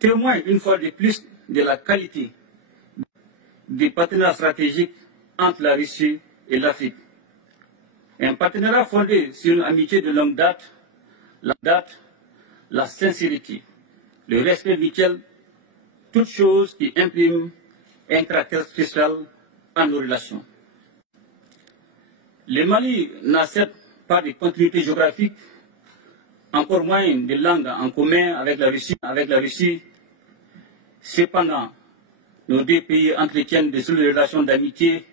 témoigne une fois de plus de la qualité du partenariat stratégique entre la Russie et l'Afrique. Un partenariat fondé sur une amitié de longue date, la sincérité, le respect mutuel, toutes choses qui impriment un caractère spécial à nos relations. Le Mali n'a certes pas de continuité géographique, encore moins de langue en commun avec la Russie. Cependant, nos deux pays entretiennent de solides relations d'amitié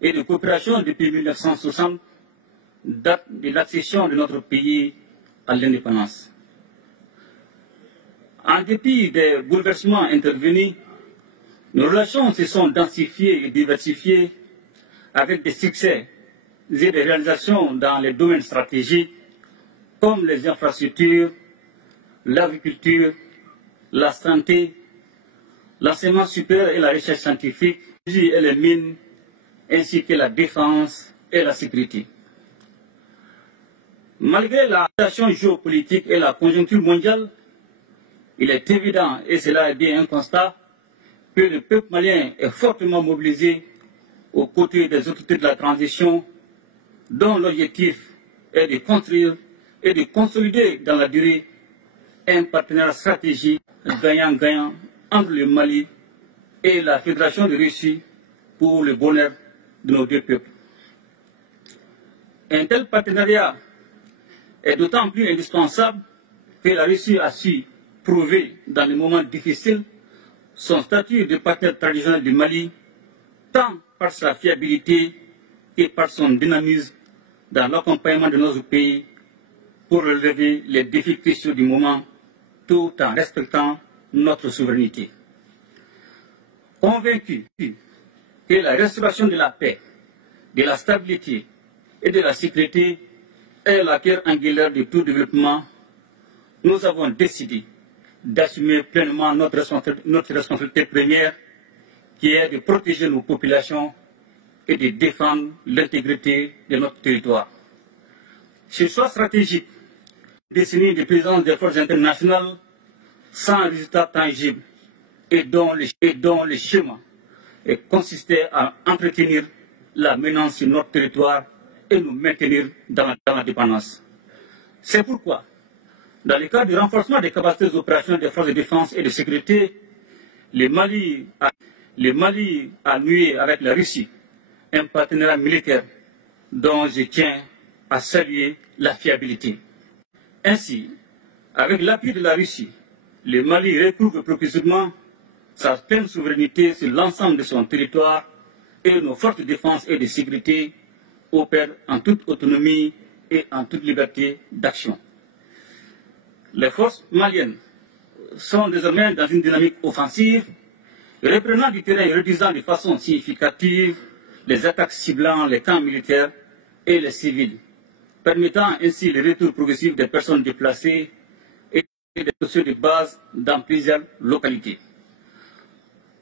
et de coopération depuis 1960, date de l'accession de notre pays à l'indépendance. En dépit des bouleversements intervenus, nos relations se sont densifiées et diversifiées avec des succès et des réalisations dans les domaines stratégiques comme les infrastructures, l'agriculture, la santé, l'enseignement supérieur et la recherche scientifique, et les mines, ainsi que la défense et la sécurité. Malgré la situation géopolitique et la conjoncture mondiale, il est évident, et cela est bien un constat, que le peuple malien est fortement mobilisé aux côtés des autorités de la transition, dont l'objectif est de construire et de consolider dans la durée un partenariat stratégique gagnant-gagnant entre le Mali et la Fédération de Russie pour le bonheur de nos deux peuples. Un tel partenariat est d'autant plus indispensable que la Russie a su prouver dans les moments difficiles son statut de partenaire traditionnel du Mali, tant par sa fiabilité que par son dynamisme dans l'accompagnement de notre pays pour relever les défis cruciaux du moment, tout en respectant notre souveraineté. Convaincu que la restauration de la paix, de la stabilité et de la sécurité est la pierre angulaire de tout développement, nous avons décidé d'assumer pleinement notre responsabilité première, qui est de protéger nos populations et de défendre l'intégrité de notre territoire. Ce choix stratégique, décennie de présence des forces internationales, sans résultat tangible, et dont le schéma consistait à entretenir la menace sur notre territoire et nous maintenir dans la dépendance. C'est pourquoi, dans le cadre du renforcement des capacités opérationnelles des forces de défense et de sécurité, le Mali a noué avec la Russie un partenariat militaire dont je tiens à saluer la fiabilité. Ainsi, avec l'appui de la Russie, le Mali retrouve progressivement sa pleine souveraineté sur l'ensemble de son territoire et nos forces de défense et de sécurité opèrent en toute autonomie et en toute liberté d'action. Les forces maliennes sont désormais dans une dynamique offensive, reprenant du terrain et réduisant de façon significative les attaques ciblant les camps militaires et les civils, permettant ainsi le retour progressif des personnes déplacées et des sociaux de base dans plusieurs localités.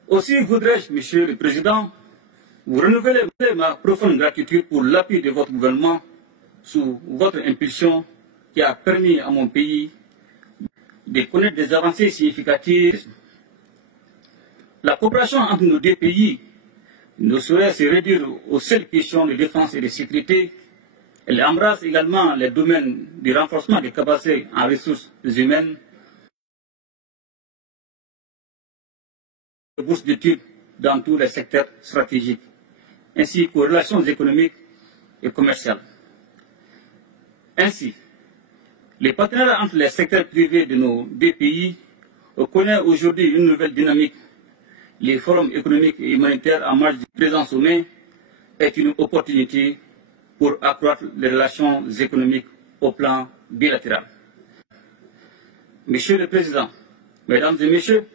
Aussi voudrais-je, Monsieur le Président, vous renouveler ma profonde gratitude pour l'appui de votre gouvernement sous votre impulsion qui a permis à mon pays de connaître des avancées significatives. La coopération entre nos deux pays ne saurait se réduire aux seules questions de défense et de sécurité. Elle embrasse également les domaines du renforcement des capacités en ressources humaines, de bourses d'études dans tous les secteurs stratégiques, ainsi qu'aux relations économiques et commerciales. Ainsi, les partenariats entre les secteurs privés de nos deux pays connaissent aujourd'hui une nouvelle dynamique. Les forums économiques et humanitaires en marge du présent sommet est une opportunité pour accroître les relations économiques au plan bilatéral. Monsieur le Président, Mesdames et Messieurs,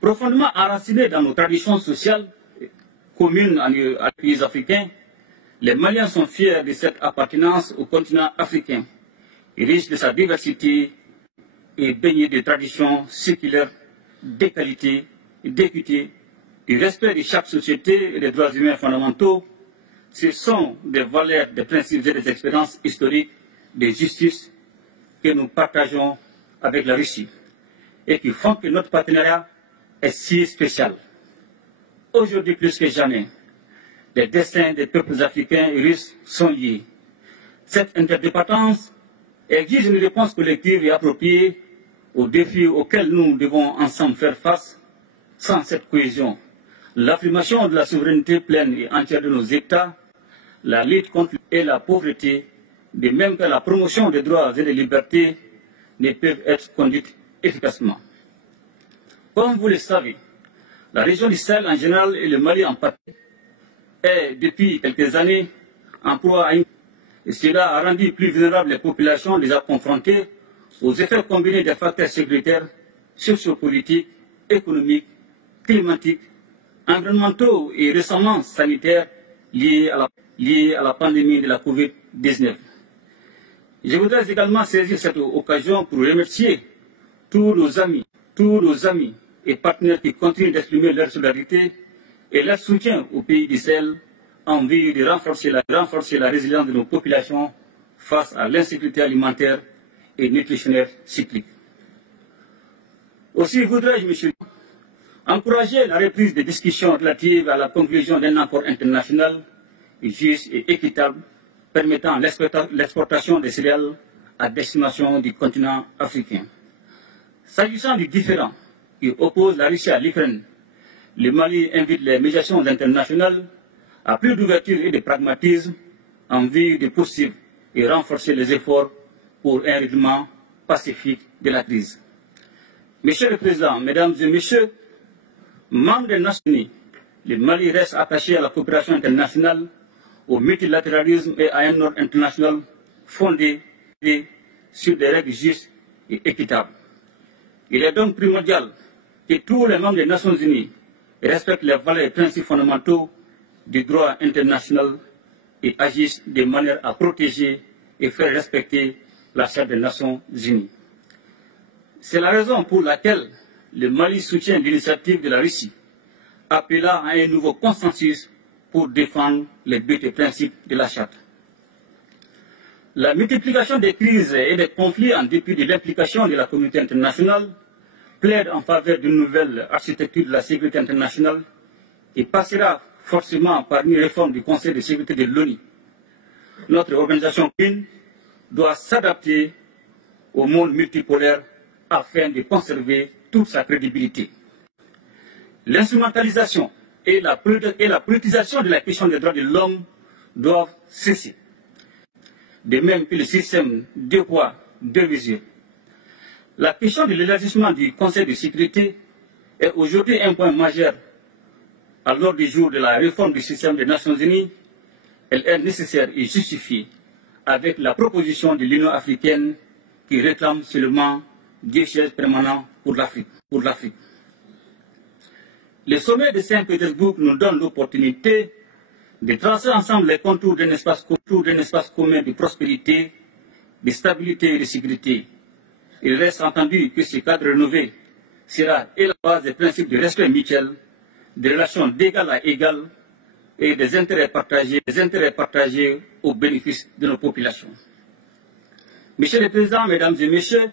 profondément enracinés dans nos traditions sociales communes à pays africains, les Maliens sont fiers de cette appartenance au continent africain, riche de sa diversité et baigné de traditions séculaires, d'égalité, d'équité, du respect de chaque société et des droits humains fondamentaux. Ce sont des valeurs, des principes et des expériences historiques de justice que nous partageons avec la Russie. et qui font que notre partenariat est si spécial. Aujourd'hui plus que jamais, les destins des peuples africains et russes sont liés. Cette interdépendance exige une réponse collective et appropriée aux défis auxquels nous devons ensemble faire face. Sans cette cohésion, l'affirmation de la souveraineté pleine et entière de nos États, la lutte contre la pauvreté, de même que la promotion des droits et des libertés, ne peuvent être conduites efficacement. Comme vous le savez, la région du Sahel en général et le Mali en particulier est depuis quelques années en proie à une... Et cela a rendu plus vulnérables les populations déjà confrontées aux effets combinés des facteurs sécuritaires, sociopolitiques, économiques, climatiques, environnementaux et récemment sanitaires liés à la pandémie de la COVID-19. Je voudrais également saisir cette occasion pour remercier tous nos amis et partenaires qui continuent d'exprimer leur solidarité et leur soutien au pays du Sahel en vue de renforcer la résilience de nos populations face à l'insécurité alimentaire et nutritionnelle cyclique. Aussi voudrais-je, monsieur, encourager la reprise des discussions relatives à la conclusion d'un accord international juste et équitable permettant l'exportation des céréales à destination du continent africain. S'agissant du différend qui oppose la Russie à l'Ukraine, le Mali invite les médiations internationales à plus d'ouverture et de pragmatisme en vue de poursuivre et renforcer les efforts pour un règlement pacifique de la crise. Monsieur le Président, Mesdames et Messieurs, membres des Nations Unies, le Mali reste attaché à la coopération internationale, au multilatéralisme et à un ordre international fondé sur des règles justes et équitables. Il est donc primordial que tous les membres des Nations Unies respectent les valeurs et principes fondamentaux du droit international et agissent de manière à protéger et faire respecter la Charte des Nations Unies. C'est la raison pour laquelle le Mali soutient l'initiative de la Russie, appelant à un nouveau consensus pour défendre les buts et principes de la Charte. La multiplication des crises et des conflits en dépit de l'implication de la communauté internationale plaide en faveur d'une nouvelle architecture de la sécurité internationale et passera forcément par une réforme du Conseil de sécurité de l'ONU. Notre organisation commune doit s'adapter au monde multipolaire afin de conserver toute sa crédibilité. L'instrumentalisation et la politisation de la question des droits de l'homme doivent cesser. De même que le système deux poids, deux mesures. La question de l'élargissement du Conseil de sécurité est aujourd'hui un point majeur à l'ordre du jour de la réforme du système des Nations Unies. Elle est nécessaire et justifiée avec la proposition de l'Union africaine qui réclame seulement 2 sièges permanents pour l'Afrique. Le sommet de Saint-Pétersbourg nous donne l'opportunité de tracer ensemble les contours d'un espace commun de prospérité, de stabilité et de sécurité. Il reste entendu que ce cadre rénové sera la base des principes de respect mutuel, des relations d'égal à égal et des intérêts partagés au bénéfice de nos populations. Monsieur le Président, Mesdames et Messieurs,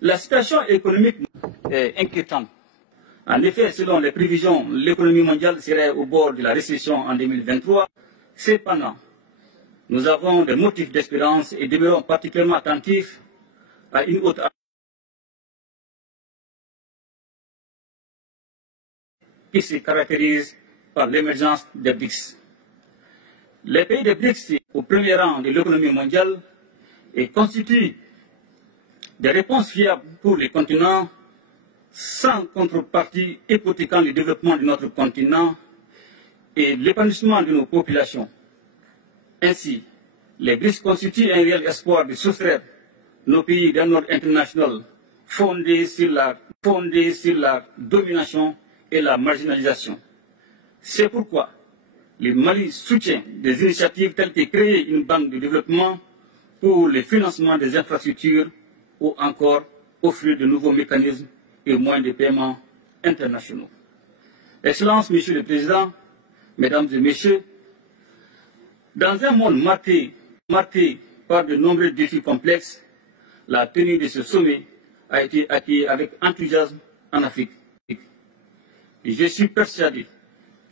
la situation économique est inquiétante. En effet, selon les prévisions, l'économie mondiale serait au bord de la récession en 2023. Cependant, nous avons des motifs d'espérance et demeurons particulièrement attentifs à une haute qui se caractérise par l'émergence des BRICS. Les pays des BRICS sont au premier rang de l'économie mondiale et constituent des réponses fiables pour les continents sans contrepartie hypothéquant le développement de notre continent et l'épanouissement de nos populations. Ainsi, les BRICS constituent un réel espoir de soustraire nos pays d'un ordre international fondé sur la domination et la marginalisation. C'est pourquoi le Mali soutient des initiatives telles que créer une banque de développement pour le financement des infrastructures ou encore offrir de nouveaux mécanismes et moyens de paiement internationaux. Excellences, Monsieur le Président, Mesdames et Messieurs, dans un monde marqué par de nombreux défis complexes, la tenue de ce sommet a été acquis avec enthousiasme en Afrique. Je suis persuadé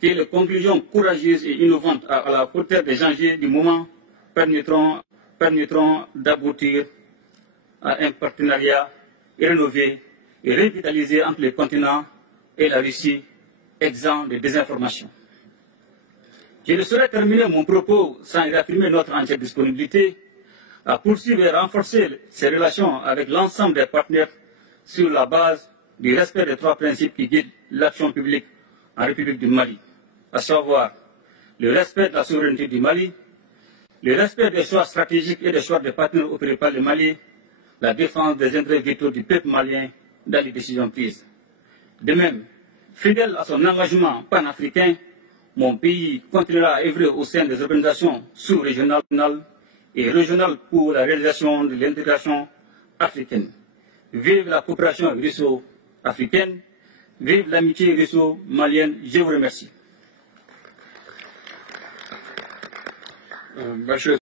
que les conclusions courageuses et innovantes à la hauteur des enjeux du moment permettront d'aboutir à un partenariat rénové et revitalisé entre le continent et la Russie, exempt de désinformation. Je ne saurais terminer mon propos sans réaffirmer notre entière disponibilité à poursuivre et renforcer ces relations avec l'ensemble des partenaires sur la base du respect des trois principes qui guident l'action publique en République du Mali, à savoir le respect de la souveraineté du Mali, le respect des choix stratégiques et des choix des partenaires opérés par le Mali, la défense des intérêts vitaux du peuple malien dans les décisions prises. De même, fidèle à son engagement panafricain, mon pays continuera à œuvrer au sein des organisations sous-régionales et régionales pour la réalisation de l'intégration africaine. Vive la coopération russo-africaine, vive l'amitié russo-malienne. Je vous remercie.